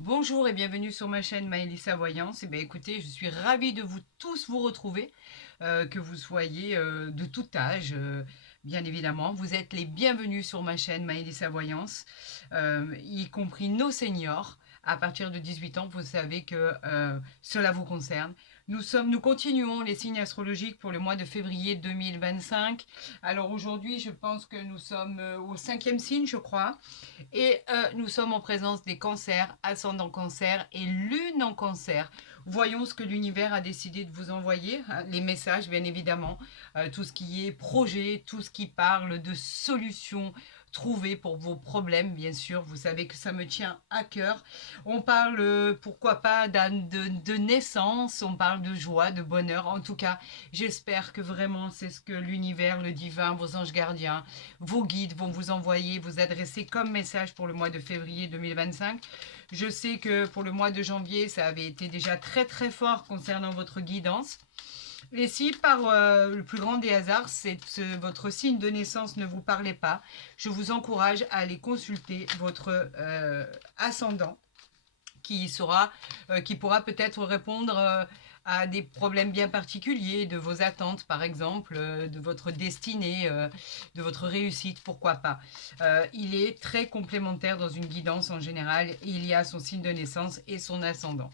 Bonjour et bienvenue sur ma chaîne Maëlissa Voyance. Et bien écoutez, je suis ravie de vous tous vous retrouver, que vous soyez de tout âge, bien évidemment. Vous êtes les bienvenus sur ma chaîne Maëlissa Voyance, y compris nos seniors. À partir de 18 ans, vous savez que cela vous concerne. Nous continuons les signes astrologiques pour le mois de février 2025. Alors aujourd'hui, je pense que nous sommes au 5e signe, je crois. Et nous sommes en présence des cancers, ascendant cancer et lune en cancer. Voyons ce que l'univers a décidé de vous envoyer, hein, les messages bien évidemment, tout ce qui est projet, tout ce qui parle de solutions trouvées pour vos problèmes, bien sûr. Vous savez que ça me tient à cœur. On parle, pourquoi pas, de naissance, on parle de joie, de bonheur. En tout cas, j'espère que vraiment c'est ce que l'univers, le divin, vos anges gardiens, vos guides vont vous envoyer, vous adresser comme message pour le mois de février 2025. Je sais que pour le mois de janvier, ça avait été déjà très très fort concernant votre guidance. Et si par le plus grand des hasards, votre signe de naissance ne vous parlait pas, je vous encourage à aller consulter votre ascendant qui pourra peut-être répondre à des problèmes bien particuliers, de vos attentes par exemple, de votre destinée, de votre réussite, pourquoi pas. Il est très complémentaire dans une guidance en général. Il y a son signe de naissance et son ascendant.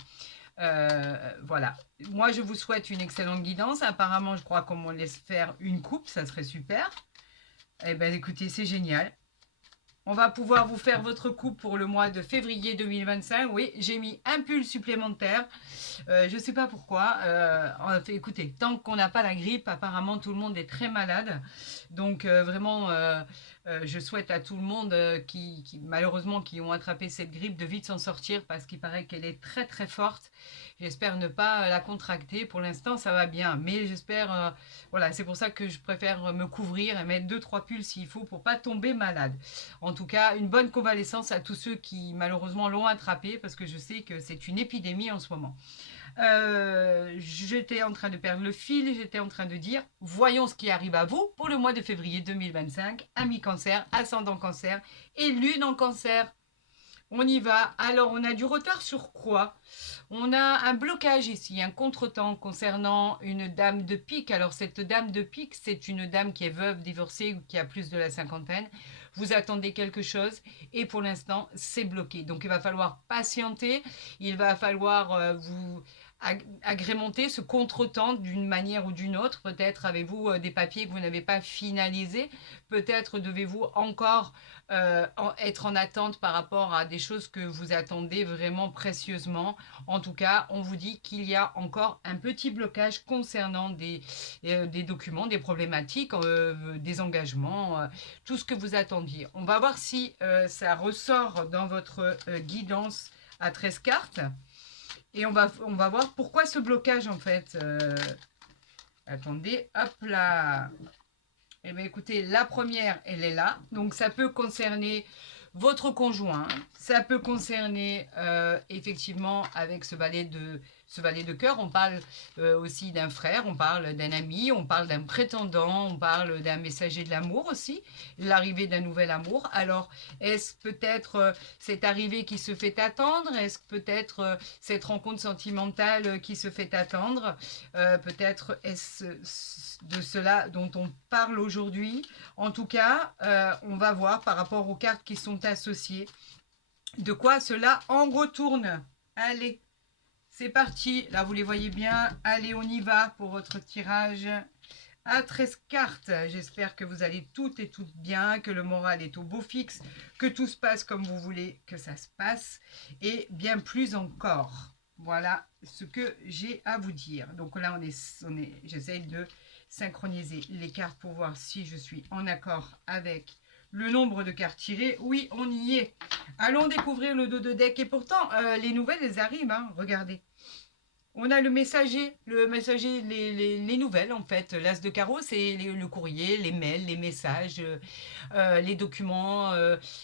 Voilà. Moi, je vous souhaite une excellente guidance. Apparemment, je crois qu'on me laisse faire une coupe, ça serait super. Eh bien, écoutez, c'est génial. On va pouvoir vous faire votre coupe pour le mois de février 2025. Oui, j'ai mis un pull supplémentaire. Je ne sais pas pourquoi. Écoutez, tant qu'on n'a pas la grippe, apparemment tout le monde est très malade. Donc vraiment, je souhaite à tout le monde malheureusement qui ont attrapé cette grippe de vite s'en sortir parce qu'il paraît qu'elle est très très forte. J'espère ne pas la contracter. Pour l'instant, ça va bien, mais j'espère. Voilà, c'est pour ça que je préfère me couvrir et mettre 2-3 pulls s'il faut pour pas tomber malade. En tout cas, une bonne convalescence à tous ceux qui malheureusement l'ont attrapé parce que je sais que c'est une épidémie en ce moment. J'étais en train de perdre le fil, j'étais en train de dire, voyons ce qui arrive à vous pour le mois de février 2025, ami cancer, ascendant cancer et lune en cancer. On y va. Alors, on a du retard sur quoi? On a un blocage ici, un contretemps concernant une dame de pique. Alors, cette dame de pique, c'est une dame qui est veuve, divorcée ou qui a plus de la cinquantaine. Vous attendez quelque chose et pour l'instant, c'est bloqué. Donc, il va falloir patienter. Il va falloir vous agrémenter ce contretemps d'une manière ou d'une autre. Peut-être avez-vous des papiers que vous n'avez pas finalisés. Peut-être devez-vous encore être en attente par rapport à des choses que vous attendez vraiment précieusement. En tout cas, on vous dit qu'il y a encore un petit blocage concernant des documents, des problématiques, des engagements, tout ce que vous attendiez. On va voir si ça ressort dans votre guidance à 13 cartes. Et on va voir pourquoi ce blocage en fait. Attendez, hop là. Eh bien, écoutez, la première, elle est là. Donc, ça peut concerner votre conjoint. Ça peut concerner, effectivement, avec ce valet de cœur, on parle aussi d'un frère, on parle d'un ami, on parle d'un prétendant, on parle d'un messager de l'amour aussi, l'arrivée d'un nouvel amour. Alors, est-ce peut-être cette arrivée qui se fait attendre? Est-ce peut-être cette rencontre sentimentale qui se fait attendre? Peut-être est-ce de cela dont on parle aujourd'hui. En tout cas, on va voir par rapport aux cartes qui sont associées de quoi cela en retourne. Allez, c'est parti. Là, vous les voyez bien. Allez, on y va pour votre tirage à 13 cartes. J'espère que vous allez toutes et toutes bien, que le moral est au beau fixe, que tout se passe comme vous voulez que ça se passe et bien plus encore. Voilà ce que j'ai à vous dire. Donc là, j'essaye de synchroniser les cartes pour voir si je suis en accord avec le nombre de cartes tirées. Oui, on y est. Allons découvrir le dos de deck. Et pourtant, les nouvelles, elles arrivent. Hein. Regardez. On a le messager, les nouvelles en fait. L'as de carreau, c'est le courrier, les mails, les messages, les documents.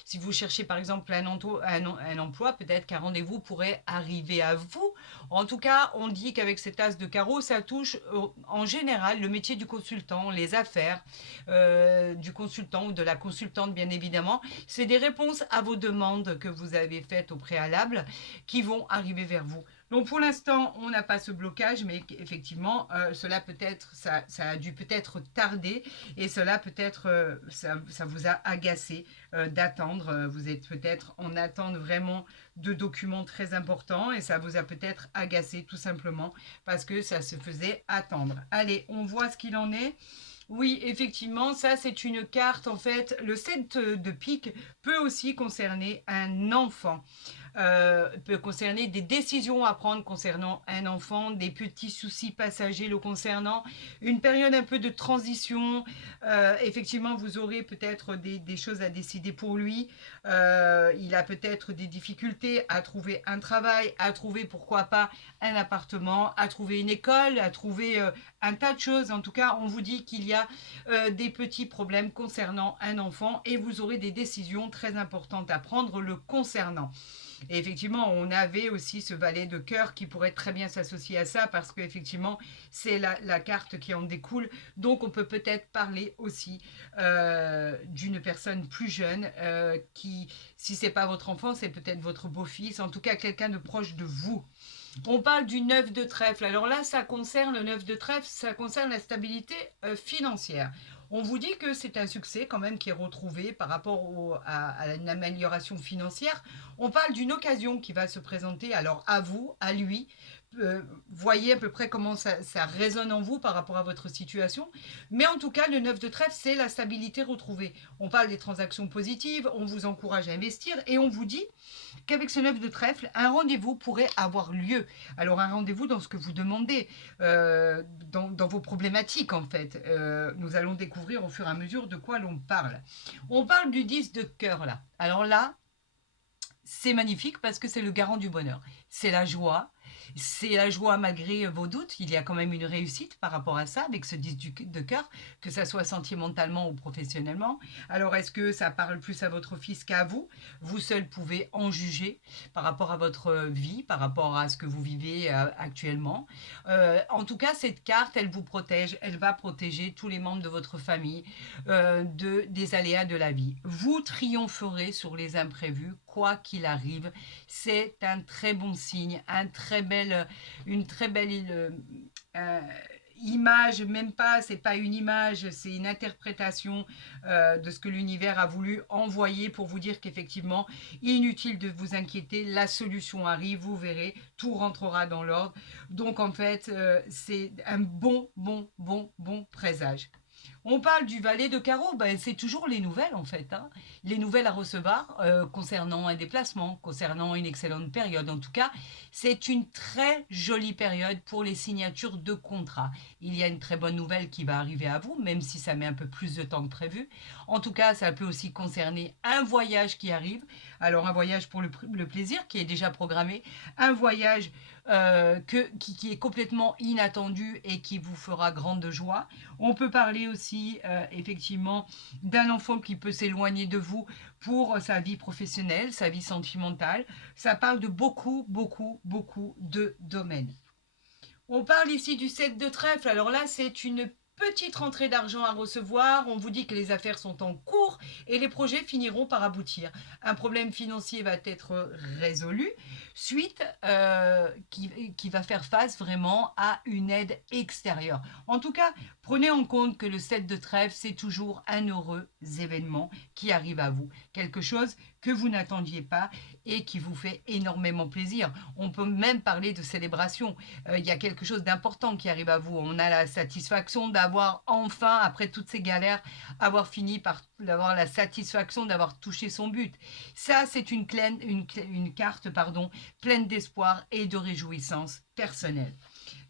Si vous cherchez par exemple un emploi, peut-être qu'un rendez-vous pourrait arriver à vous. En tout cas, on dit qu'avec cet as de carreau, ça touche en général le métier du consultant, les affaires du consultant ou de la consultante bien évidemment. C'est des réponses à vos demandes que vous avez faites au préalable qui vont arriver vers vous. Donc pour l'instant, on n'a pas ce blocage, mais effectivement, cela peut-être, ça a dû peut-être tarder et cela peut-être, ça vous a agacé d'attendre. Vous êtes peut-être en attente vraiment de documents très importants et ça vous a peut-être agacé tout simplement parce que ça se faisait attendre. Allez, on voit ce qu'il en est. Oui, effectivement, ça c'est une carte. En fait, le 7 de pique peut aussi concerner un enfant. Peut concerner des décisions à prendre concernant un enfant, des petits soucis passagers le concernant, une période un peu de transition. Effectivement, vous aurez peut-être des choses à décider pour lui. Il a peut-être des difficultés à trouver un travail, à trouver pourquoi pas un appartement, à trouver une école, à trouver un tas de choses. En tout cas, on vous dit qu'il y a des petits problèmes concernant un enfant et vous aurez des décisions très importantes à prendre le concernant. Et effectivement, on avait aussi ce valet de cœur qui pourrait très bien s'associer à ça parce qu'effectivement, c'est la carte qui en découle. Donc, on peut peut-être parler aussi d'une personne plus jeune qui, si c'est pas votre enfant, c'est peut-être votre beau-fils, en tout cas quelqu'un de proche de vous. On parle du 9 de trèfle. Alors là, ça concerne le 9 de trèfle, ça concerne la stabilité financière. On vous dit que c'est un succès quand même qui est retrouvé par rapport à une amélioration financière. On parle d'une occasion qui va se présenter alors à vous, à lui. Voyez à peu près comment ça résonne en vous par rapport à votre situation. Mais en tout cas, le 9 de trèfle, c'est la stabilité retrouvée. On parle des transactions positives, on vous encourage à investir et on vous dit qu'avec ce 9 de trèfle, un rendez-vous pourrait avoir lieu. Alors un rendez-vous dans ce que vous demandez, dans vos problématiques en fait. Nous allons découvrir au fur et à mesure de quoi l'on parle. On parle du 10 de cœur là. Alors là, c'est magnifique parce que c'est le garant du bonheur. C'est la joie malgré vos doutes. Il y a quand même une réussite par rapport à ça avec ce 10 de cœur, que ça soit sentimentalement ou professionnellement. Alors, est-ce que ça parle plus à votre fils qu'à vous? Vous seul pouvez en juger par rapport à votre vie, par rapport à ce que vous vivez actuellement. En tout cas, cette carte, elle vous protège. Elle va protéger tous les membres de votre famille des aléas de la vie. Vous triompherez sur les imprévus, quoi qu'il arrive. C'est un très bon signe, une très belle euh, image, même pas, c'est pas une image, c'est une interprétation de ce que l'univers a voulu envoyer pour vous dire qu'effectivement, inutile de vous inquiéter, la solution arrive, vous verrez, tout rentrera dans l'ordre. Donc en fait, c'est un bon présage. On parle du valet de carreau, ben, c'est toujours les nouvelles en fait. Hein. Les nouvelles à recevoir concernant un déplacement, concernant une excellente période. En tout cas, c'est une très jolie période pour les signatures de contrats. Il y a une très bonne nouvelle qui va arriver à vous, même si ça met un peu plus de temps que prévu. En tout cas, ça peut aussi concerner un voyage qui arrive. Alors un voyage pour le plaisir qui est déjà programmé, un voyage qui est complètement inattendu et qui vous fera grande joie. On peut parler aussi effectivement d'un enfant qui peut s'éloigner de vous pour sa vie professionnelle, sa vie sentimentale. Ça parle de beaucoup de domaines. On parle ici du 7 de trèfle. Alors là, c'est une petite rentrée d'argent à recevoir. On vous dit que les affaires sont en cours et les projets finiront par aboutir. Un problème financier va être résolu suite qui va faire face vraiment à une aide extérieure. En tout cas, prenez en compte que le 7 de trèfle, c'est toujours un heureux événement qui arrive à vous. Quelque chose que vous n'attendiez pas et qui vous fait énormément plaisir. On peut même parler de célébration. Il y a quelque chose d'important qui arrive à vous. On a la satisfaction d'avoir enfin, après toutes ces galères, avoir fini par avoir la satisfaction d'avoir touché son but. Ça, c'est une carte pleine d'espoir et de réjouissance personnelle.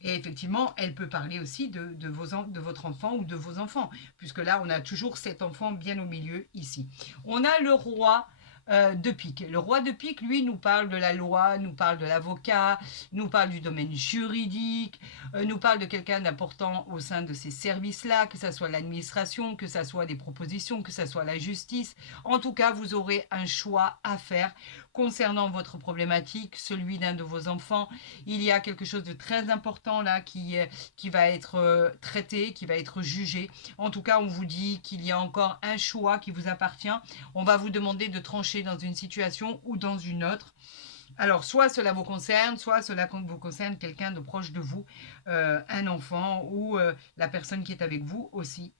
Et effectivement, elle peut parler aussi de votre enfant ou de vos enfants, puisque là, on a toujours cet enfant bien au milieu ici. On a le roi de pique. Le roi de pique, lui, nous parle de la loi, nous parle de l'avocat, nous parle du domaine juridique, nous parle de quelqu'un d'important au sein de ces services-là, que ce soit l'administration, que ce soit des propositions, que ce soit la justice. En tout cas, vous aurez un choix à faire concernant votre problématique, celui d'un de vos enfants. Il y a quelque chose de très important là qui va être traité, qui va être jugé. En tout cas, on vous dit qu'il y a encore un choix qui vous appartient. On va vous demander de trancher dans une situation ou dans une autre. Alors, soit cela vous concerne, soit cela vous concerne quelqu'un de proche de vous, un enfant ou la personne qui est avec vous aussi.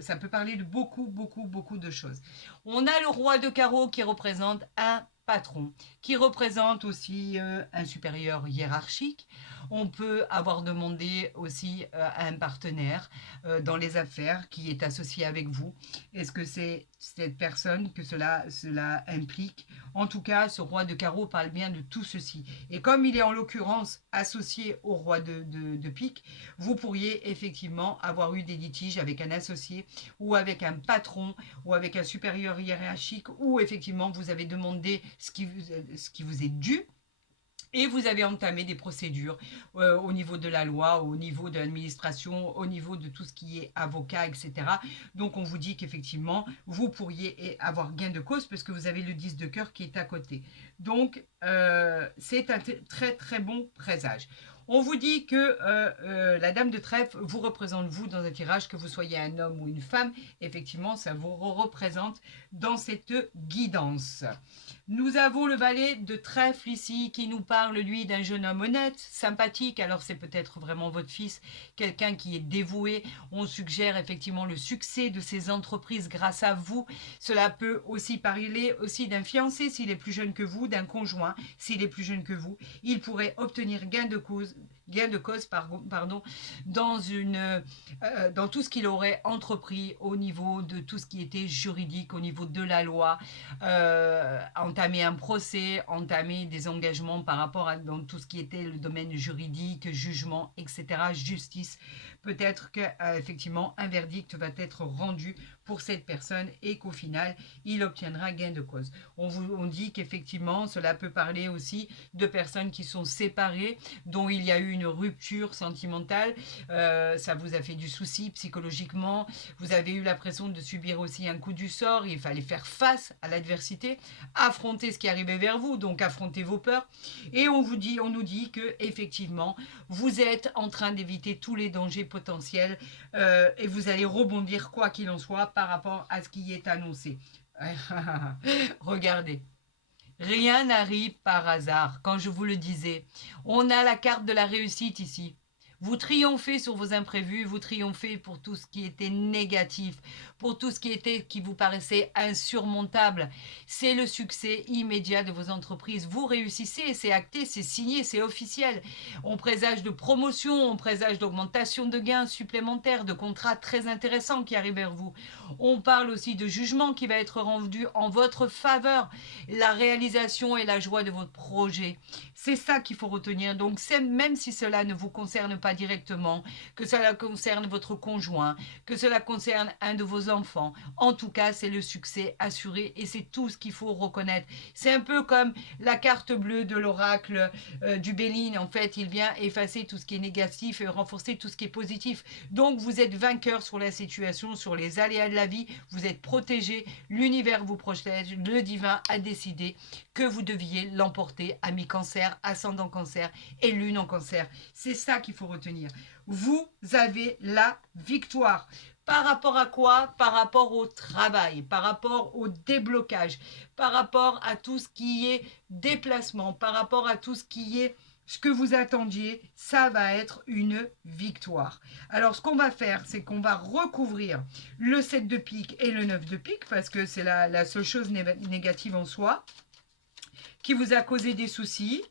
Ça peut parler de beaucoup de choses. On a le roi de carreau qui représente un patron, qui représente aussi un supérieur hiérarchique. On peut avoir demandé aussi à un partenaire dans les affaires qui est associé avec vous. Est-ce que c'est cette personne que cela implique? En tout cas, ce roi de carreau parle bien de tout ceci. Et comme il est en l'occurrence associé au roi de pique, vous pourriez effectivement avoir eu des litiges avec un associé ou avec un patron ou avec un supérieur hiérarchique où effectivement vous avez demandé ce qui vous est dû. Et vous avez entamé des procédures au niveau de la loi, au niveau de l'administration, au niveau de tout ce qui est avocat, etc. Donc on vous dit qu'effectivement, vous pourriez avoir gain de cause parce que vous avez le 10 de cœur qui est à côté. Donc c'est un très bon présage. On vous dit que la dame de trèfle vous représente vous dans un tirage, que vous soyez un homme ou une femme. Effectivement, ça vous représente dans cette guidance. Nous avons le valet de trèfle ici qui nous parle, lui, d'un jeune homme honnête, sympathique. Alors, c'est peut-être vraiment votre fils, quelqu'un qui est dévoué. On suggère effectivement le succès de ses entreprises grâce à vous. Cela peut aussi parler aussi d'un fiancé s'il est plus jeune que vous, d'un conjoint s'il est plus jeune que vous. Il pourrait obtenir gain de cause dans tout ce qu'il aurait entrepris au niveau de tout ce qui était juridique, au niveau de la loi, entamer un procès, entamer des engagements par rapport à dans tout ce qui était le domaine juridique, jugement, etc., justice. Peut-être qu'effectivement un verdict va être rendu pour cette personne et qu'au final, il obtiendra gain de cause. On dit qu'effectivement, cela peut parler aussi de personnes qui sont séparées, dont il y a eu une rupture sentimentale. Ça vous a fait du souci psychologiquement. Vous avez eu l'impression de subir aussi un coup du sort. Il fallait faire face à l'adversité, affronter ce qui arrivait vers vous, donc affronter vos peurs. Et on nous dit que effectivement, vous êtes en train d'éviter tous les dangers potentiels et vous allez rebondir quoi qu'il en soit par rapport à ce qui est annoncé. Regardez. Rien n'arrive par hasard, quand je vous le disais. On a la carte de la réussite ici. Vous triomphez sur vos imprévus, vous triomphez pour tout ce qui était négatif, pour tout ce qui vous paraissait insurmontable. C'est le succès immédiat de vos entreprises. Vous réussissez, c'est acté, c'est signé, c'est officiel. On présage de promotion, on présage d'augmentation de gains supplémentaires, de contrats très intéressants qui arrivent vers vous. On parle aussi de jugement qui va être rendu en votre faveur, la réalisation et la joie de votre projet. C'est ça qu'il faut retenir. Donc, même si cela ne vous concerne pas directement, que cela concerne votre conjoint, que cela concerne un de vos enfants, en tout cas, c'est le succès assuré et c'est tout ce qu'il faut reconnaître. C'est un peu comme la carte bleue de l'oracle du Béline. En fait, il vient effacer tout ce qui est négatif et renforcer tout ce qui est positif. Donc, vous êtes vainqueur sur la situation, sur les aléas de la vie. Vous êtes protégé. L'univers vous protège. Le divin a décidé que vous deviez l'emporter, ami cancer, ascendant cancer et lune en cancer. C'est ça qu'il faut retenir. Vous avez la victoire. Par rapport à quoi? Par rapport au travail, par rapport au déblocage, par rapport à tout ce qui est déplacement, par rapport à tout ce qui est ce que vous attendiez, ça va être une victoire. Alors, ce qu'on va faire, c'est qu'on va recouvrir le 7 de pique et le 9 de pique, parce que c'est la seule chose négative en soi qui vous a causé des soucis.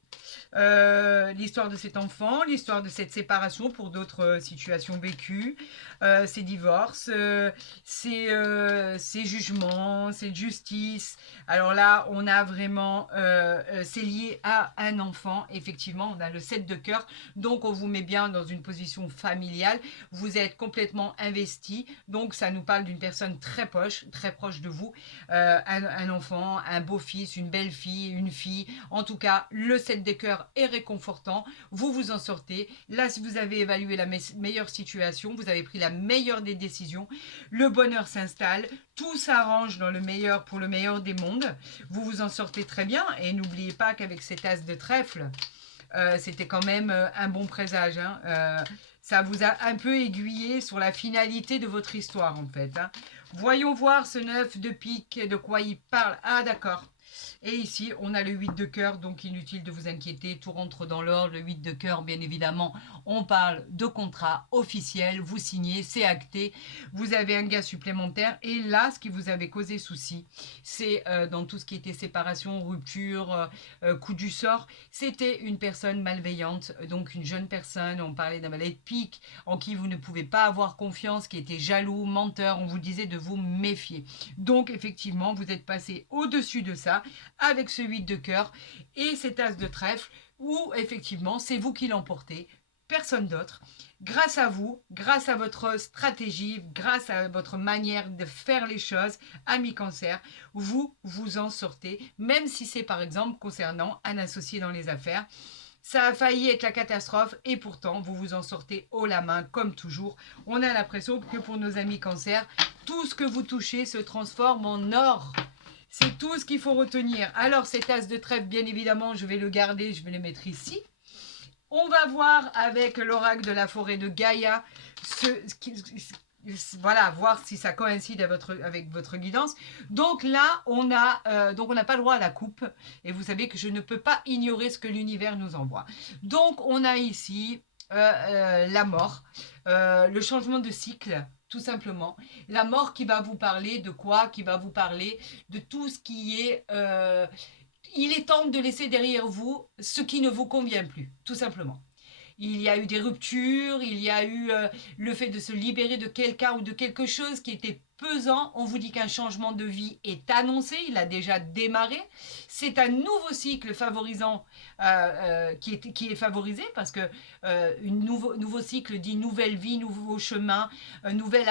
l'histoire de cet enfant, l'histoire de cette séparation pour d'autres situations vécues, ces divorces, ces jugements, cette justice. Alors là, on a vraiment, c'est lié à un enfant. Effectivement, on a le 7 de cœur, donc on vous met bien dans une position familiale. Vous êtes complètement investi, donc ça nous parle d'une personne très proche de vous, un enfant, un beau-fils, une belle-fille, une fille. En tout cas, le 7 de cœur est réconfortant. Vous vous en sortez. Là, si vous avez évalué la meilleure situation, vous avez pris la meilleure des décisions. Le bonheur s'installe. Tout s'arrange dans le meilleur pour le meilleur des mondes. Vous vous en sortez très bien. Et n'oubliez pas qu'avec cet as de trèfle, c'était quand même un bon présage. Hein. Ça vous a un peu aiguillé sur la finalité de votre histoire, en fait. Hein. Voyons voir ce 9 de pique, de quoi il parle. Ah, d'accord. Et ici, on a le 8 de cœur, donc inutile de vous inquiéter, tout rentre dans l'ordre. Le 8 de cœur, bien évidemment, on parle de contrat officiel, vous signez, c'est acté, vous avez un gars supplémentaire. Et là, ce qui vous avait causé souci, c'est dans tout ce qui était séparation, rupture, coup du sort, c'était une personne malveillante, donc une jeune personne, on parlait d'un valet de pique, en qui vous ne pouvez pas avoir confiance, qui était jaloux, menteur, on vous disait de vous méfier. Donc effectivement, vous êtes passé au-dessus de ça, avec ce 8 de cœur et cet as de trèfle où effectivement c'est vous qui l'emportez, personne d'autre. Grâce à vous, grâce à votre stratégie, grâce à votre manière de faire les choses, ami cancer, vous vous en sortez, même si c'est par exemple concernant un associé dans les affaires. Ça a failli être la catastrophe et pourtant vous vous en sortez haut la main comme toujours. On a l'impression que pour nos amis cancer, tout ce que vous touchez se transforme en or. C'est tout ce qu'il faut retenir. Alors, cet as de trèfle, bien évidemment, je vais le garder, je vais le mettre ici. On va voir avec l'oracle de la forêt de Gaïa, voilà, voir si ça coïncide avec votre guidance. Donc là, on n'a pas le droit à la coupe. Et vous savez que je ne peux pas ignorer ce que l'univers nous envoie. Donc, on a ici la mort, le changement de cycle, tout simplement. La mort qui va vous parler de quoi? Qui va vous parler de tout ce qui est... il est temps de laisser derrière vous ce qui ne vous convient plus, tout simplement. Il y a eu des ruptures, il y a eu le fait de se libérer de quelqu'un ou de quelque chose qui était pesant. On vous dit qu'un changement de vie est annoncé, il a déjà démarré. C'est un nouveau cycle favorisant qui est favorisé parce que nouveau cycle dit nouvelle vie, nouveau chemin, nouvelle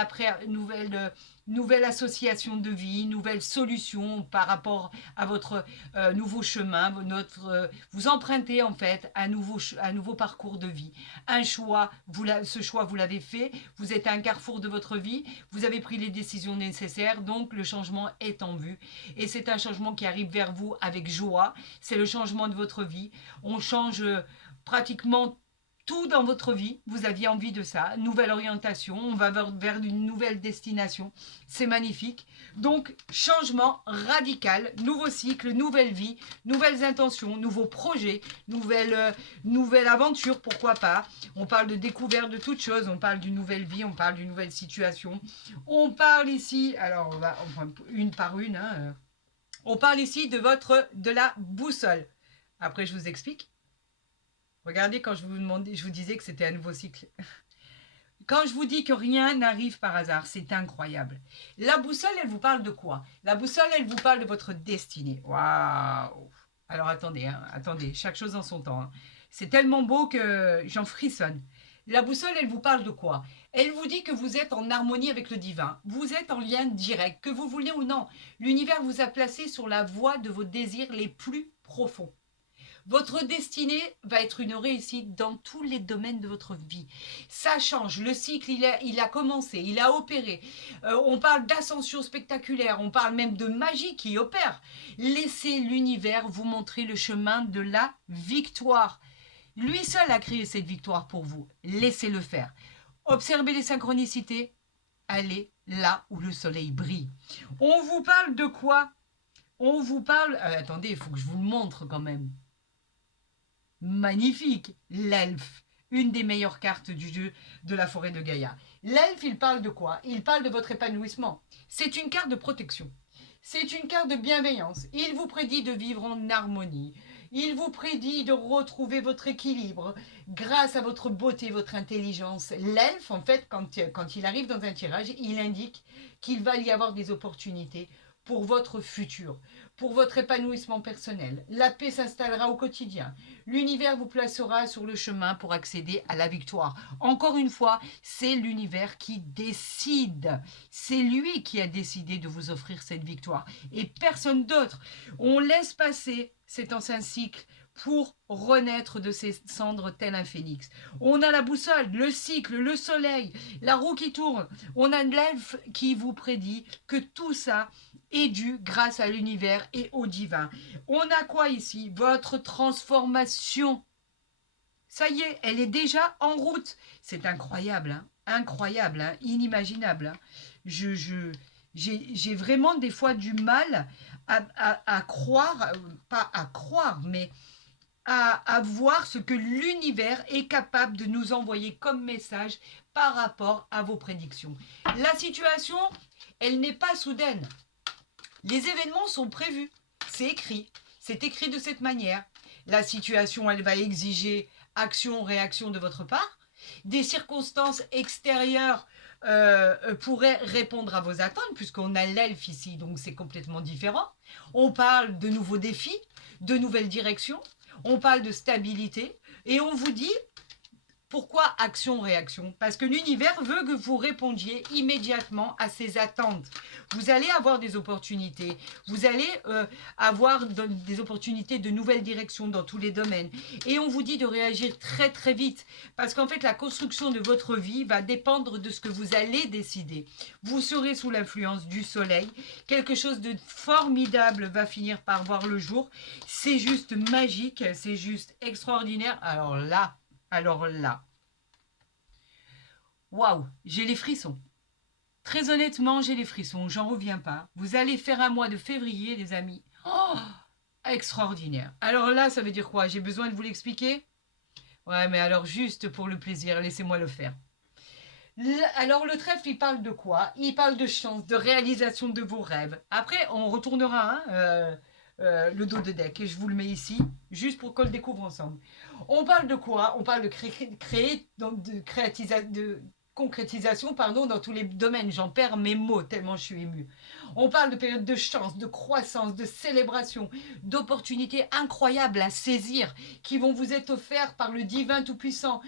association de vie, nouvelle solution par rapport à votre nouveau chemin, vous empruntez en fait un nouveau parcours de vie, un choix, ce choix vous l'avez fait, vous êtes à un carrefour de votre vie, vous avez pris les décisions nécessaires, donc le changement est en vue et c'est un changement qui arrive vers vous avec joie, c'est le changement de votre vie, on change pratiquement tout dans votre vie, vous aviez envie de ça, nouvelle orientation, on va vers une nouvelle destination, c'est magnifique. Donc, changement radical, nouveau cycle, nouvelle vie, nouvelles intentions, nouveaux projets, nouvelle aventure, pourquoi pas. On parle de découverte de toutes choses, on parle d'une nouvelle vie, on parle d'une nouvelle situation. On parle ici, alors on va une par une, hein, on parle ici de la boussole. Après, je vous explique. Regardez quand je vous disais que c'était un nouveau cycle. Quand je vous dis que rien n'arrive par hasard, c'est incroyable. La boussole, elle vous parle de quoi? La boussole, elle vous parle de votre destinée. Waouh! Alors attendez, chaque chose en son temps. Hein. C'est tellement beau que j'en frissonne. La boussole, elle vous parle de quoi? Elle vous dit que vous êtes en harmonie avec le divin. Vous êtes en lien direct, que vous voulez ou non. L'univers vous a placé sur la voie de vos désirs les plus profonds. Votre destinée va être une réussite dans tous les domaines de votre vie. Ça change, le cycle il a commencé, il a opéré. On parle d'ascension spectaculaire, on parle même de magie qui opère. Laissez l'univers vous montrer le chemin de la victoire. Lui seul a créé cette victoire pour vous. Laissez-le faire. Observez les synchronicités. Allez là où le soleil brille. On vous parle de quoi? On vous parle... attendez, il faut que je vous le montre quand même. Magnifique, l'elfe, une des meilleures cartes du jeu de la forêt de Gaïa. L'elfe, il parle de quoi? Il parle de votre épanouissement. C'est une carte de protection. C'est une carte de bienveillance. Il vous prédit de vivre en harmonie. Il vous prédit de retrouver votre équilibre grâce à votre beauté, votre intelligence. L'elfe, en fait, quand il arrive dans un tirage, il indique qu'il va y avoir des opportunités pour votre futur, pour votre épanouissement personnel. La paix s'installera au quotidien. L'univers vous placera sur le chemin pour accéder à la victoire. Encore une fois, c'est l'univers qui décide. C'est lui qui a décidé de vous offrir cette victoire et personne d'autre. On laisse passer cet ancien cycle pour renaître de ses cendres tel un phénix. On a la boussole, le cycle, le soleil, la roue qui tourne. On a l'elfe qui vous prédit que tout ça est dû grâce à l'univers et au divin. On a quoi ici? Votre transformation. Ça y est, elle est déjà en route. C'est incroyable, hein? Incroyable, hein? Inimaginable. Hein? J'ai vraiment des fois du mal à croire, pas à croire, mais à voir ce que l'univers est capable de nous envoyer comme message par rapport à vos prédictions. La situation, elle n'est pas soudaine. Les événements sont prévus. C'est écrit de cette manière. La situation, elle va exiger action-réaction de votre part. Des circonstances extérieures pourraient répondre à vos attentes, puisqu'on a l'elfe ici, donc c'est complètement différent. On parle de nouveaux défis, de nouvelles directions, on parle de stabilité, et on vous dit, pourquoi action-réaction? Parce que l'univers veut que vous répondiez immédiatement à ses attentes. Vous allez avoir des opportunités. Vous allez avoir des opportunités de nouvelles directions dans tous les domaines. Et on vous dit de réagir très très vite. Parce qu'en fait, la construction de votre vie va dépendre de ce que vous allez décider. Vous serez sous l'influence du soleil. Quelque chose de formidable va finir par voir le jour. C'est juste magique. C'est juste extraordinaire. Alors là, waouh, j'ai les frissons. Très honnêtement, j'ai les frissons, j'en reviens pas. Vous allez faire un mois de février, les amis. Oh, extraordinaire. Alors là, ça veut dire quoi? J'ai besoin de vous l'expliquer? Ouais, mais alors juste pour le plaisir, laissez-moi le faire. Alors le trèfle, il parle de quoi? Il parle de chance, de réalisation de vos rêves. Après, on retournera le dos de deck et je vous le mets ici, juste pour qu'on le découvre ensemble. On parle de quoi? On parle de concrétisation dans tous les domaines. J'en perds mes mots tellement je suis émue. On parle de période de chance, de croissance, de célébration, d'opportunités incroyables à saisir qui vont vous être offertes par le divin tout-puissant.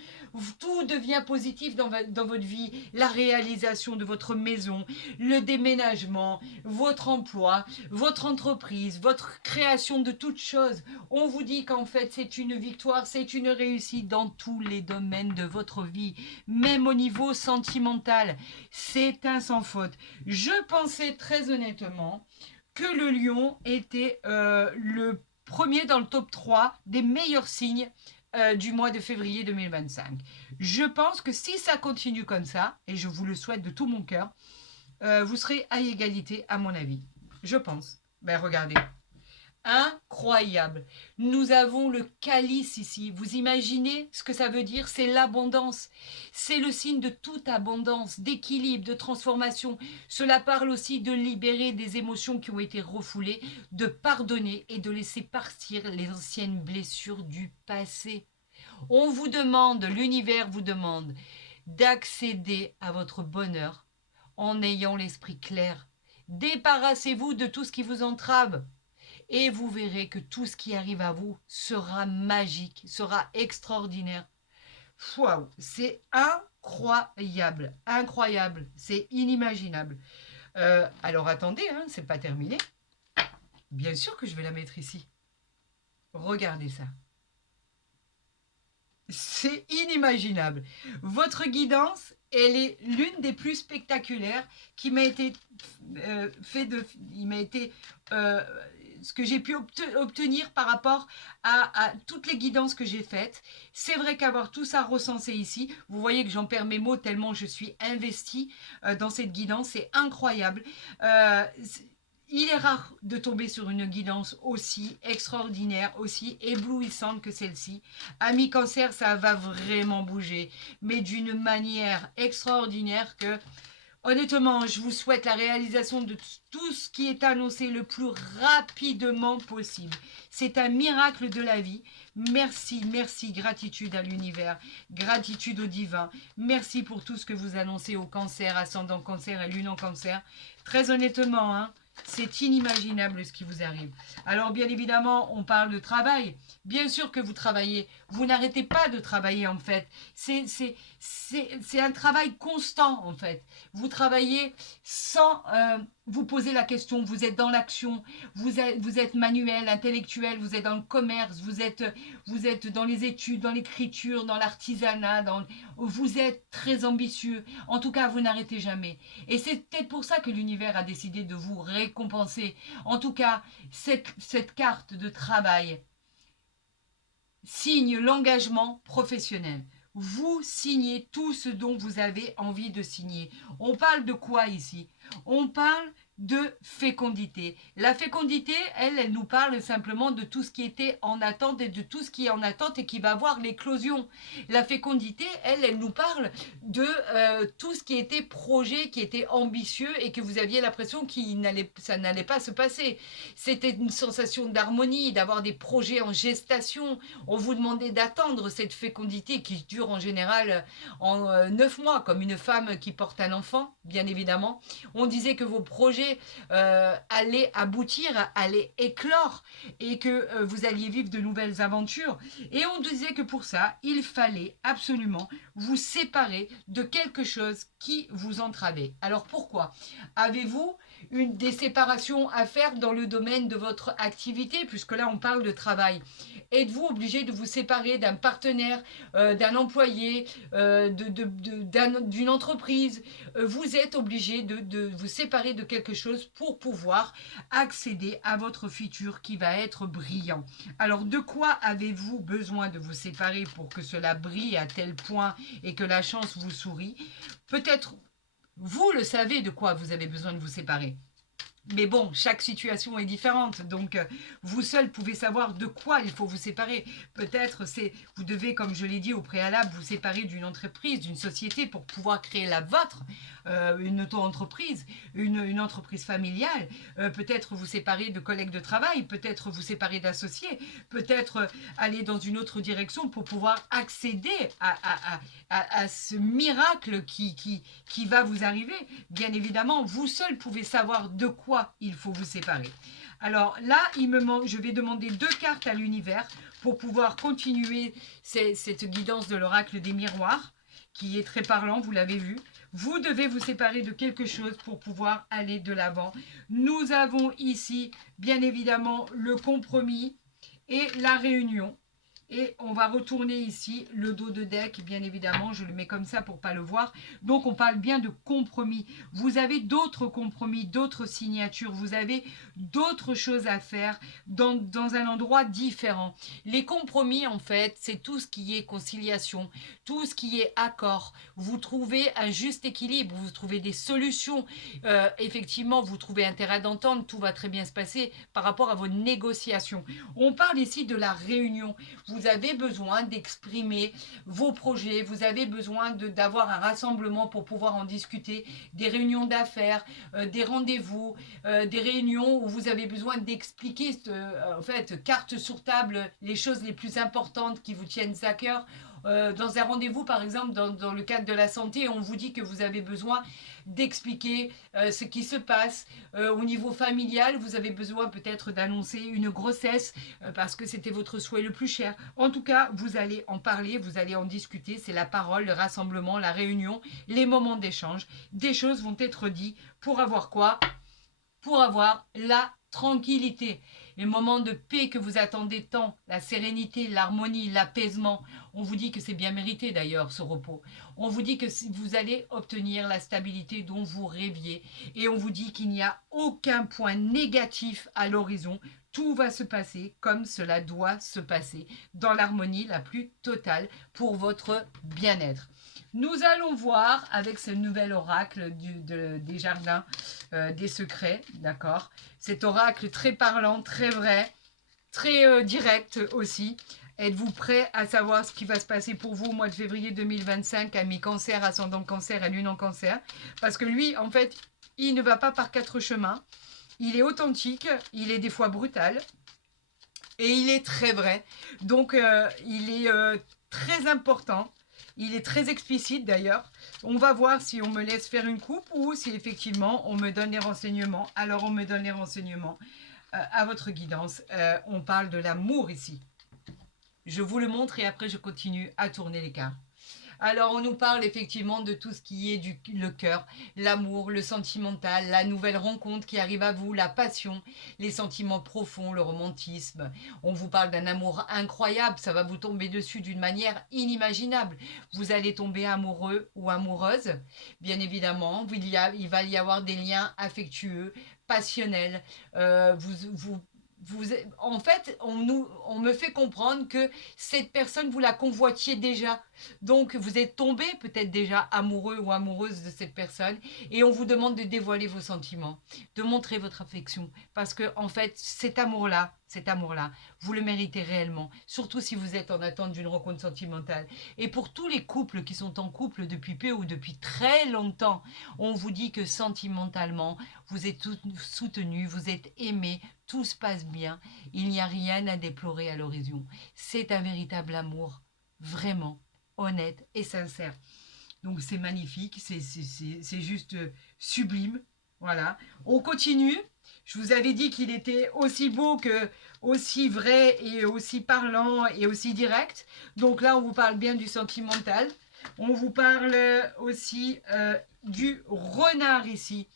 Tout devient positif dans votre vie. La réalisation de votre maison, le déménagement, votre emploi, votre entreprise, votre création de toutes choses. On vous dit qu'en fait, c'est une victoire, c'est une réussite dans tous les domaines de votre vie, même au niveau sentimental. C'est un sans faute. Je pensais très honnêtement que le lion était le premier dans le top 3 des meilleurs signes du mois de février 2025. Je pense que si ça continue comme ça, et je vous le souhaite de tout mon cœur, vous serez à égalité à mon avis. Je pense. Ben regardez. Incroyable. Nous avons le calice ici. Vous imaginez ce que ça veut dire? C'est l'abondance. C'est le signe de toute abondance, d'équilibre, de transformation. Cela parle aussi de libérer des émotions qui ont été refoulées, de pardonner et de laisser partir les anciennes blessures du passé. On vous demande, l'univers vous demande d'accéder à votre bonheur en ayant l'esprit clair. Débarrassez-vous de tout ce qui vous entrave. Et vous verrez que tout ce qui arrive à vous sera magique, sera extraordinaire. Waouh, c'est incroyable, incroyable, c'est inimaginable. Alors attendez, hein, c'est pas terminé. Bien sûr que je vais la mettre ici. Regardez ça. C'est inimaginable. Votre guidance, elle est l'une des plus spectaculaires qui m'a été ce que j'ai pu obtenir par rapport à toutes les guidances que j'ai faites. C'est vrai qu'avoir tout ça recensé ici, vous voyez que j'en perds mes mots tellement je suis investie dans cette guidance, c'est incroyable. Il est rare de tomber sur une guidance aussi extraordinaire, aussi éblouissante que celle-ci. Amis Cancer, ça va vraiment bouger, mais d'une manière extraordinaire que Honnêtement, je vous souhaite la réalisation de tout ce qui est annoncé le plus rapidement possible. C'est un miracle de la vie. Merci, merci, gratitude à l'univers, gratitude au divin. Merci pour tout ce que vous annoncez au cancer, ascendant cancer et lune en cancer. Très honnêtement, hein, c'est inimaginable ce qui vous arrive. Alors bien évidemment, on parle de travail. Bien sûr que vous travaillez. Vous n'arrêtez pas de travailler en fait. C'est un travail constant en fait. Vous travaillez sans vous poser la question. Vous êtes dans l'action. Vous êtes manuel, intellectuel. Vous êtes dans le commerce. Vous êtes dans les études, dans l'écriture, dans l'artisanat. Vous êtes très ambitieux. En tout cas, vous n'arrêtez jamais. Et c'est peut-être pour ça que l'univers a décidé de vous récompenser. En tout cas, cette carte de travail signe l'engagement professionnel. Vous signez tout ce dont vous avez envie de signer. On parle de quoi ici? On parle de fécondité. La fécondité, elle nous parle simplement de tout ce qui était en attente et de tout ce qui est en attente et qui va avoir l'éclosion. La fécondité, elle nous parle de tout ce qui était projet, qui était ambitieux et que vous aviez l'impression que ça n'allait pas se passer. C'était une sensation d'harmonie, d'avoir des projets en gestation. On vous demandait d'attendre cette fécondité qui dure en général en 9 mois, comme une femme qui porte un enfant, bien évidemment. On disait que vos projets allaient aboutir, allaient éclore et que vous alliez vivre de nouvelles aventures. Et on disait que pour ça, il fallait absolument vous séparer de quelque chose qui vous entravait. Alors pourquoi? Avez-vous des séparations à faire dans le domaine de votre activité, puisque là on parle de travail? Êtes-vous obligé de vous séparer d'un partenaire, d'un employé, d'une entreprise? Vous êtes obligé de vous séparer de quelque chose pour pouvoir accéder à votre futur qui va être brillant. Alors de quoi avez-vous besoin de vous séparer pour que cela brille à tel point et que la chance vous sourit? Peut-être vous le savez de quoi vous avez besoin de vous séparer. Mais bon, chaque situation est différente, donc vous seul pouvez savoir de quoi il faut vous séparer. Peut-être vous devez, comme je l'ai dit au préalable, vous séparer d'une entreprise, d'une société pour pouvoir créer la vôtre, une auto-entreprise, une entreprise familiale. Peut-être vous séparer de collègues de travail, peut-être vous séparer d'associés, peut-être aller dans une autre direction pour pouvoir accéder à ce miracle qui va vous arriver. Bien évidemment, vous seul pouvez savoir de quoi il faut vous séparer. Alors là, je vais demander 2 cartes à l'univers pour pouvoir continuer cette guidance de l'oracle des miroirs, qui est très parlant, vous l'avez vu. Vous devez vous séparer de quelque chose pour pouvoir aller de l'avant. Nous avons ici, bien évidemment, le compromis et la réunion. Et on va retourner ici le dos de deck, bien évidemment, je le mets comme ça pour ne pas le voir. Donc on parle bien de compromis. Vous avez d'autres compromis, d'autres signatures, vous avez d'autres choses à faire dans un endroit différent. Les compromis, en fait, c'est tout ce qui est conciliation, tout ce qui est accord. Vous trouvez un juste équilibre, vous trouvez des solutions. Effectivement, vous trouvez un terrain d'entente, tout va très bien se passer par rapport à vos négociations. On parle ici de la réunion. Vous avez besoin d'exprimer vos projets, vous avez besoin d'avoir un rassemblement pour pouvoir en discuter, des réunions d'affaires, des rendez-vous, des réunions où vous avez besoin d'expliquer, en fait, carte sur table, les choses les plus importantes qui vous tiennent à cœur. Dans un rendez-vous, par exemple, dans le cadre de la santé, on vous dit que vous avez besoin d'expliquer ce qui se passe. Au niveau familial, vous avez besoin peut-être d'annoncer une grossesse parce que c'était votre souhait le plus cher. En tout cas, vous allez en parler, vous allez en discuter. C'est la parole, le rassemblement, la réunion, les moments d'échange. Des choses vont être dites pour avoir quoi? Pour avoir la tranquillité, les moments de paix que vous attendez tant, la sérénité, l'harmonie, l'apaisement. On vous dit que c'est bien mérité d'ailleurs ce repos. On vous dit que vous allez obtenir la stabilité dont vous rêviez et on vous dit qu'il n'y a aucun point négatif à l'horizon. Tout va se passer comme cela doit se passer, dans l'harmonie la plus totale pour votre bien-être. Nous allons voir avec ce nouvel oracle des jardins des secrets, d'accord? Cet oracle très parlant, très vrai, très direct aussi. Êtes-vous prêt à savoir ce qui va se passer pour vous au mois de février 2025, à mi-cancer, ascendant cancer, à lune en cancer? Parce que lui, en fait, il ne va pas par quatre chemins. Il est authentique, il est des fois brutal et il est très vrai. Donc, il est très important. Il est très explicite d'ailleurs. On va voir si on me laisse faire une coupe ou si effectivement on me donne les renseignements. Alors, on me donne les renseignements à votre guidance. On parle de l'amour ici. Je vous le montre et après je continue à tourner les cartes. Alors on nous parle effectivement de tout ce qui est le cœur, l'amour, le sentimental, la nouvelle rencontre qui arrive à vous, la passion, les sentiments profonds, le romantisme. On vous parle d'un amour incroyable, ça va vous tomber dessus d'une manière inimaginable. Vous allez tomber amoureux ou amoureuse, bien évidemment. Il va y avoir des liens affectueux, passionnels. En fait, on me fait comprendre que cette personne, vous la convoitiez déjà. Donc, vous êtes tombé peut-être déjà amoureux ou amoureuse de cette personne et on vous demande de dévoiler vos sentiments, de montrer votre affection. Parce que, en fait, cet amour-là, vous le méritez réellement, surtout si vous êtes en attente d'une rencontre sentimentale. Et pour tous les couples qui sont en couple depuis peu ou depuis très longtemps, on vous dit que sentimentalement, vous êtes soutenu, vous êtes aimé, tout se passe bien, il n'y a rien à déplorer à l'horizon. C'est un véritable amour, vraiment honnête et sincère. Donc c'est magnifique, c'est juste sublime. Voilà. On continue. Je vous avais dit qu'il était aussi beau que aussi vrai et aussi parlant et aussi direct. Donc là, on vous parle bien du sentimental. On vous parle aussi du renard ici.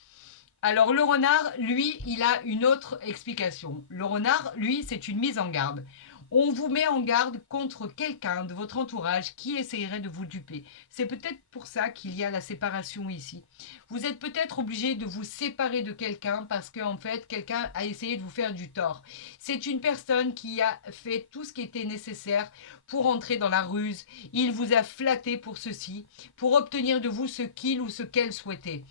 Alors le renard, lui, il a une autre explication. Le renard, lui, c'est une mise en garde. On vous met en garde contre quelqu'un de votre entourage qui essayerait de vous duper. C'est peut-être pour ça qu'il y a la séparation ici. Vous êtes peut-être obligé de vous séparer de quelqu'un parce qu'en fait, quelqu'un a essayé de vous faire du tort. C'est une personne qui a fait tout ce qui était nécessaire pour entrer dans la ruse. Il vous a flatté pour ceci, pour obtenir de vous ce qu'il ou ce qu'elle souhaitait.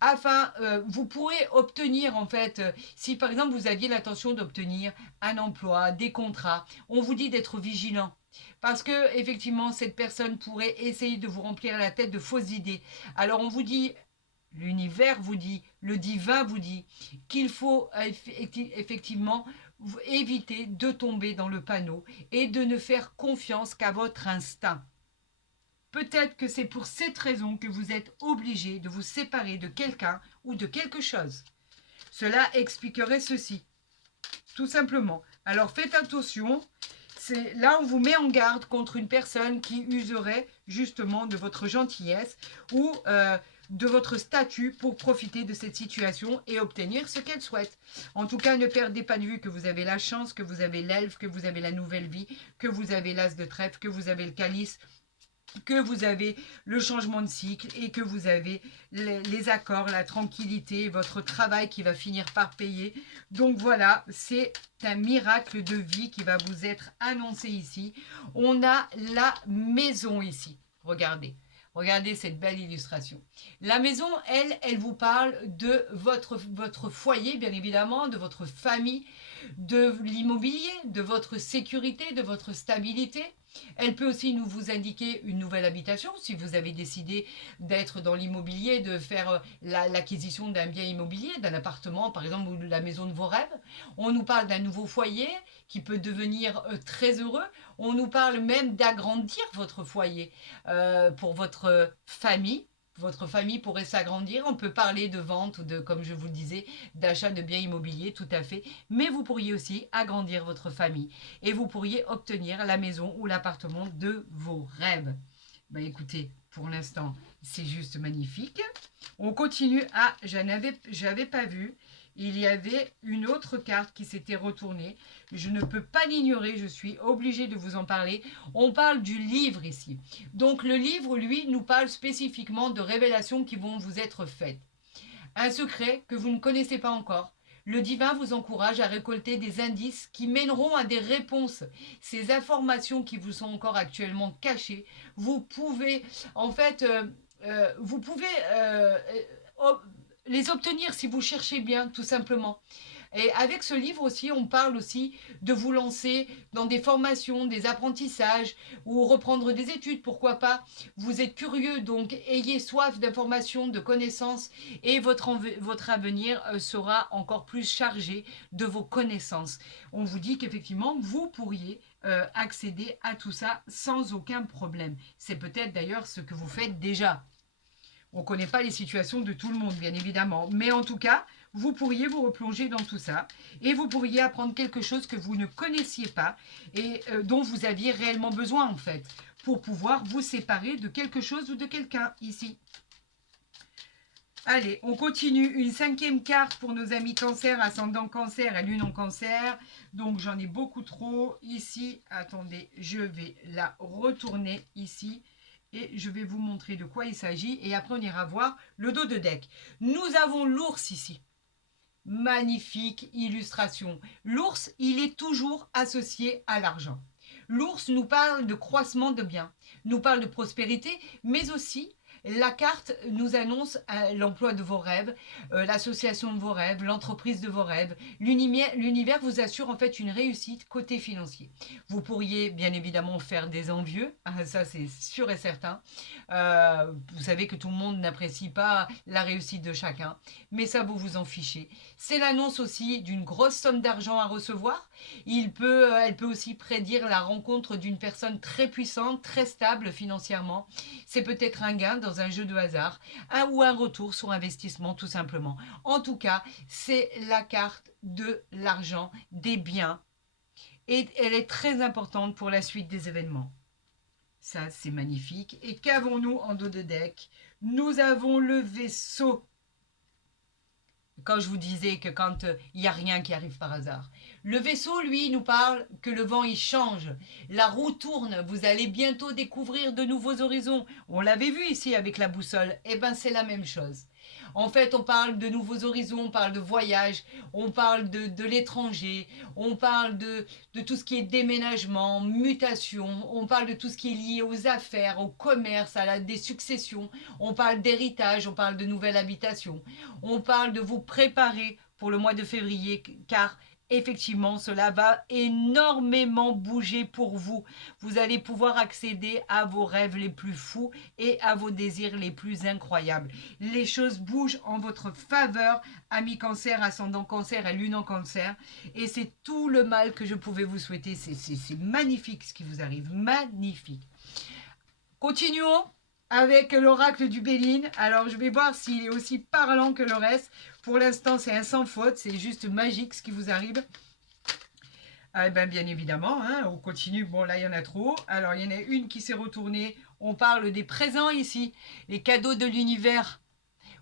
Afin, vous pourrez obtenir en fait, si par exemple vous aviez l'intention d'obtenir un emploi, des contrats, on vous dit d'être vigilant. Parce que effectivement, cette personne pourrait essayer de vous remplir la tête de fausses idées. Alors on vous dit, l'univers vous dit, le divin vous dit qu'il faut effectivement éviter de tomber dans le panneau et de ne faire confiance qu'à votre instinct. Peut-être que c'est pour cette raison que vous êtes obligé de vous séparer de quelqu'un ou de quelque chose. Cela expliquerait ceci, tout simplement. Alors faites attention, là on vous met en garde contre une personne qui userait justement de votre gentillesse ou de votre statut pour profiter de cette situation et obtenir ce qu'elle souhaite. En tout cas, ne perdez pas de vue que vous avez la chance, que vous avez l'elfe, que vous avez la nouvelle vie, que vous avez l'as de trèfle, que vous avez le calice, que vous avez le changement de cycle et que vous avez les accords, la tranquillité, votre travail qui va finir par payer. Donc voilà, c'est un miracle de vie qui va vous être annoncé ici. On a la maison ici. Regardez. Regardez cette belle illustration. La maison, elle vous parle de votre foyer, bien évidemment, de votre famille, de l'immobilier, de votre sécurité, de votre stabilité. Elle peut aussi vous indiquer une nouvelle habitation si vous avez décidé d'être dans l'immobilier, de faire l'acquisition d'un bien immobilier, d'un appartement par exemple ou de la maison de vos rêves. On nous parle d'un nouveau foyer qui peut devenir très heureux. On nous parle même d'agrandir votre foyer pour votre famille. Votre famille pourrait s'agrandir. On peut parler de vente ou de, comme je vous le disais, d'achat de biens immobiliers, tout à fait. Mais vous pourriez aussi agrandir votre famille et vous pourriez obtenir la maison ou l'appartement de vos rêves. Bah écoutez, pour l'instant, c'est juste magnifique. On continue. Ah, j'avais pas vu. Il y avait une autre carte qui s'était retournée. Je ne peux pas l'ignorer, je suis obligée de vous en parler. On parle du livre ici. Donc le livre, lui, nous parle spécifiquement de révélations qui vont vous être faites. Un secret que vous ne connaissez pas encore. Le divin vous encourage à récolter des indices qui mèneront à des réponses. Ces informations qui vous sont encore actuellement cachées, vous pouvez, en fait, les obtenir si vous cherchez bien, tout simplement. Et avec ce livre aussi, on parle aussi de vous lancer dans des formations, des apprentissages ou reprendre des études, pourquoi pas. Vous êtes curieux, donc ayez soif d'informations, de connaissances et votre avenir sera encore plus chargé de vos connaissances. On vous dit qu'effectivement, vous pourriez accéder à tout ça sans aucun problème. C'est peut-être d'ailleurs ce que vous faites déjà. On ne connaît pas les situations de tout le monde, bien évidemment. Mais en tout cas, vous pourriez vous replonger dans tout ça et vous pourriez apprendre quelque chose que vous ne connaissiez pas et dont vous aviez réellement besoin, en fait, pour pouvoir vous séparer de quelque chose ou de quelqu'un ici. Allez, on continue. Une 5e carte pour nos amis cancer, ascendant cancer et lune en cancer. Donc, j'en ai beaucoup trop ici. Attendez, je vais la retourner ici. Et je vais vous montrer de quoi il s'agit. Et après, on ira voir le dos de deck. Nous avons l'ours ici. Magnifique illustration. L'ours, il est toujours associé à l'argent. L'ours nous parle de croissement de biens, nous parle de prospérité, mais aussi la carte nous annonce l'emploi de vos rêves, l'association de vos rêves, l'entreprise de vos rêves. L'univers vous assure en fait une réussite côté financier. Vous pourriez bien évidemment faire des envieux, ça c'est sûr et certain. Vous savez que tout le monde n'apprécie pas la réussite de chacun, mais ça vous vous en fichez. C'est l'annonce aussi d'une grosse somme d'argent à recevoir. Elle peut aussi prédire la rencontre d'une personne très puissante, très stable financièrement. C'est peut-être un gain dans un jeu de hasard ou un retour sur investissement tout simplement. En tout cas, c'est la carte de l'argent, des biens. Et elle est très importante pour la suite des événements. Ça, c'est magnifique. Et qu'avons-nous en dos de deck? Nous avons le vaisseau. Quand je vous disais que quand il n'y a rien qui arrive par hasard. Le vaisseau, lui, nous parle que le vent, il change. La roue tourne. Vous allez bientôt découvrir de nouveaux horizons. On l'avait vu ici avec la boussole. Eh bien, c'est la même chose. En fait, on parle de nouveaux horizons, on parle de voyage, on parle de l'étranger, on parle de tout ce qui est déménagement, mutation, on parle de tout ce qui est lié aux affaires, au commerce, des successions, on parle d'héritage, on parle de nouvelles habitations, on parle de vous préparer pour le mois de février, car effectivement, cela va énormément bouger pour vous. Vous allez pouvoir accéder à vos rêves les plus fous et à vos désirs les plus incroyables. Les choses bougent en votre faveur, amis cancer, ascendant cancer et lune en cancer. Et c'est tout le mal que je pouvais vous souhaiter. C'est magnifique ce qui vous arrive. Magnifique. Continuons avec l'oracle du Béline. Alors, je vais voir s'il est aussi parlant que le reste. Pour l'instant, c'est un sans faute. C'est juste magique ce qui vous arrive. Ah, ben, bien évidemment, hein, on continue. Bon, là, il y en a trop. Alors, il y en a une qui s'est retournée. On parle des présents ici. Les cadeaux de l'univers.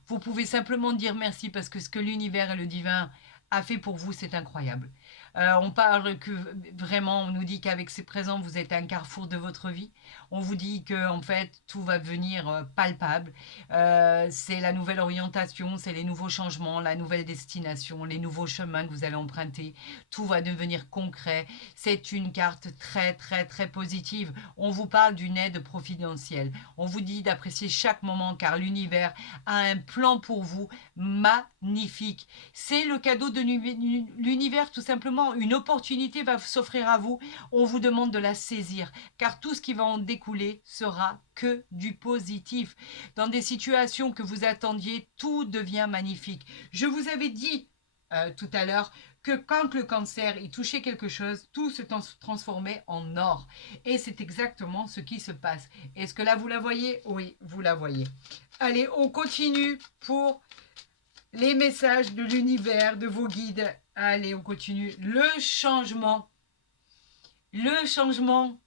Vous pouvez simplement dire merci parce que ce que l'univers et le divin a fait pour vous, c'est incroyable. On parle que vraiment, on nous dit qu'avec ces présents, vous êtes à un carrefour de votre vie. On vous dit que en fait, tout va devenir palpable. C'est la nouvelle orientation, c'est les nouveaux changements, la nouvelle destination, les nouveaux chemins que vous allez emprunter. Tout va devenir concret. C'est une carte très, très, très positive. On vous parle d'une aide providentielle. On vous dit d'apprécier chaque moment car l'univers a un plan pour vous magnifique. C'est le cadeau de l'univers tout simplement. Une opportunité va s'offrir à vous. On vous demande de la saisir car tout ce qui va en découler sera que du positif. Dans des situations que vous attendiez, tout devient magnifique. Je vous avais dit tout à l'heure que quand le cancer y touchait quelque chose, tout se transformait en or. Et c'est exactement ce qui se passe. Est-ce que là, vous la voyez? Oui, vous la voyez. Allez, on continue pour les messages de l'univers, de vos guides. Allez, on continue. Le changement. Le changement.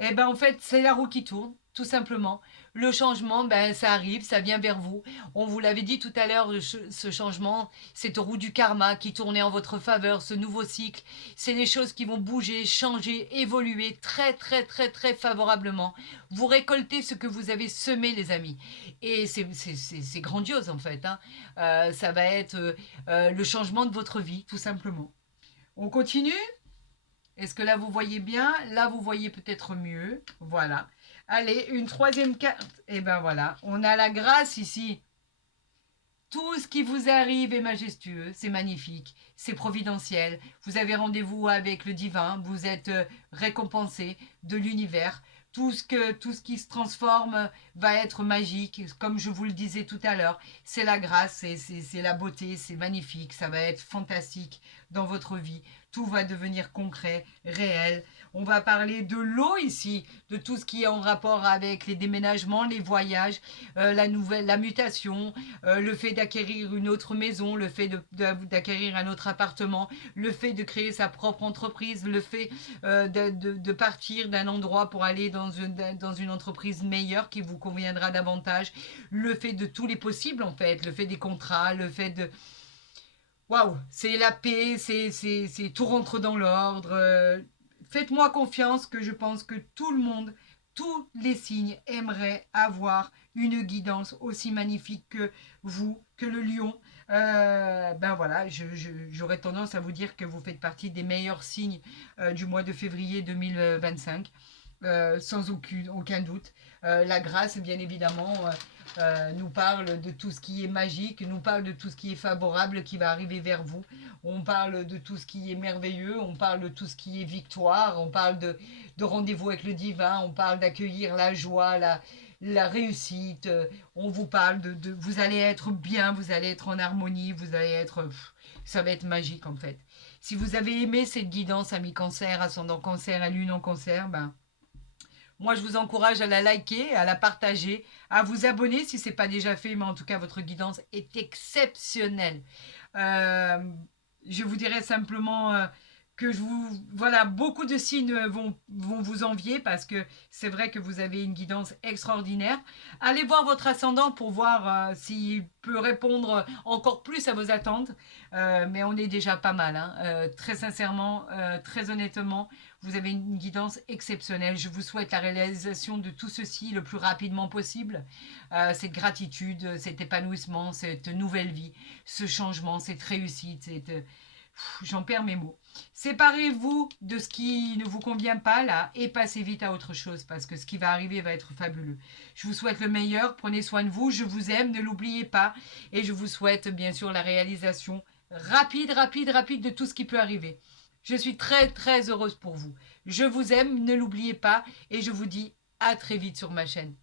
Eh bien, en fait, c'est la roue qui tourne, tout simplement. Le changement, ben, ça arrive, ça vient vers vous. On vous l'avait dit tout à l'heure, ce changement, cette roue du karma qui tournait en votre faveur, ce nouveau cycle, c'est des choses qui vont bouger, changer, évoluer très, très, très, très favorablement. Vous récoltez ce que vous avez semé, les amis. Et c'est grandiose, en fait. Hein. Ça va être le changement de votre vie, tout simplement. On continue ? Est-ce que là, vous voyez bien? Là, vous voyez peut-être mieux. Voilà. Allez, une troisième carte. Et ben voilà, on a la grâce ici. Tout ce qui vous arrive est majestueux, c'est magnifique, c'est providentiel. Vous avez rendez-vous avec le divin, vous êtes récompensé de l'univers. Tout ce qui se transforme va être magique, comme je vous le disais tout à l'heure. C'est la grâce, c'est la beauté, c'est magnifique, ça va être fantastique dans votre vie. Tout va devenir concret, réel. On va parler de l'eau ici, de tout ce qui est en rapport avec les déménagements, les voyages, la mutation, le fait d'acquérir une autre maison, le fait d'acquérir un autre appartement, le fait de créer sa propre entreprise, le fait de partir d'un endroit pour aller dans une entreprise meilleure qui vous conviendra davantage, le fait de tous les possibles en fait, le fait des contrats, le fait de... Waouh, c'est la paix, tout rentre dans l'ordre. Faites-moi confiance que je pense que tout le monde, tous les signes aimeraient avoir une guidance aussi magnifique que vous, que le lion. Ben voilà, j'aurais tendance à vous dire que vous faites partie des meilleurs signes du mois de février 2025. Sans aucun doute. La grâce, bien évidemment, nous parle de tout ce qui est magique, nous parle de tout ce qui est favorable qui va arriver vers vous. On parle de tout ce qui est merveilleux, on parle de tout ce qui est victoire, on parle de rendez-vous avec le divin, on parle d'accueillir la joie, la réussite. On vous parle vous allez être bien, vous allez être en harmonie, vous allez être... ça va être magique en fait. Si vous avez aimé cette guidance à mi-cancer, ascendant cancer, à lune en cancer, ben moi, je vous encourage à la liker, à la partager, à vous abonner si ce n'est pas déjà fait, mais en tout cas, votre guidance est exceptionnelle. Euh, je vous dirais simplement que voilà, beaucoup de signes vont vous envier parce que c'est vrai que vous avez une guidance extraordinaire. Allez voir votre ascendant pour voir s'il peut répondre encore plus à vos attentes. Mais on est déjà pas mal, hein. Très sincèrement, très honnêtement, vous avez une guidance exceptionnelle. Je vous souhaite la réalisation de tout ceci le plus rapidement possible. Cette gratitude, cet épanouissement, cette nouvelle vie, ce changement, cette réussite, j'en perds mes mots. Séparez-vous de ce qui ne vous convient pas là et passez vite à autre chose parce que ce qui va arriver va être fabuleux. Je vous souhaite le meilleur, prenez soin de vous, je vous aime, ne l'oubliez pas et je vous souhaite bien sûr la réalisation rapide de tout ce qui peut arriver. Je suis très très heureuse pour vous. Je vous aime, ne l'oubliez pas et je vous dis à très vite sur ma chaîne.